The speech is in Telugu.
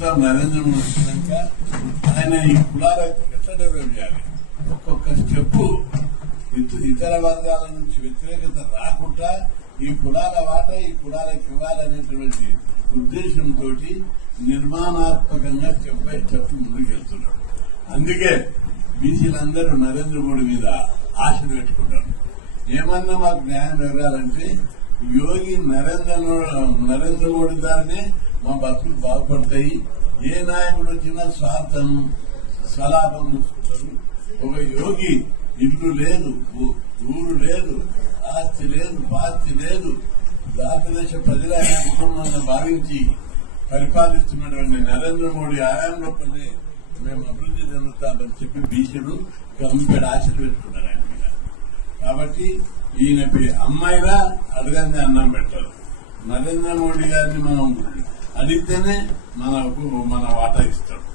ప్రస్తుతం నరేంద్ర మోడీ వచ్చినాక ఆయన ఈ కులాలకు ఎట్లా డెవలప్ చేయాలి ఒక్కొక్క స్టెప్ ఇతర వర్గాల నుంచి వ్యతిరేకత రాకుండా ఈ కులాల వాట ఈ కులాలకు ఇవ్వాలనేటువంటి ఉద్దేశంతో నిర్మాణాత్మకంగా స్టెప్ బై స్టెప్ ముందుకెళ్తున్నాడు అందుకే బీసీలందరూ నరేంద్ర మోడీ మీద ఆశలు పెట్టుకుంటారు. ఏమన్నా మాకు న్యాయం జరగాలంటే యోగి నరేంద్ర నరేంద్ర మోడీ ద్వారానే మా బతుకులు బాగుపడతాయి. ఏ నాయకుడు వచ్చినా స్వార్థం స్వలాభం చూసుకుంటారు ఒక యోగి ఇల్లు లేదు ఊరు లేదు ఆస్తి లేదు పాస్తి లేదు. భారతదేశ ప్రజలైన ఆయన కుటుంబంగా భావించి పరిపాలిస్తున్నటువంటి నరేంద్ర మోడీ ఆయాంలో పని మేము అభివృద్ధి చెందుతామని చెప్పి బీసీలు గంపెడు ఆశలు పెట్టుకున్నారు ఆయన మీద. కాబట్టి ఈయన అమ్మాయిలా అడగంగా అన్నం పెట్టారు. నరేంద్ర మోడీ గారిని మనం అడిగితేనే మనకు మన వాటా ఇస్తాడు.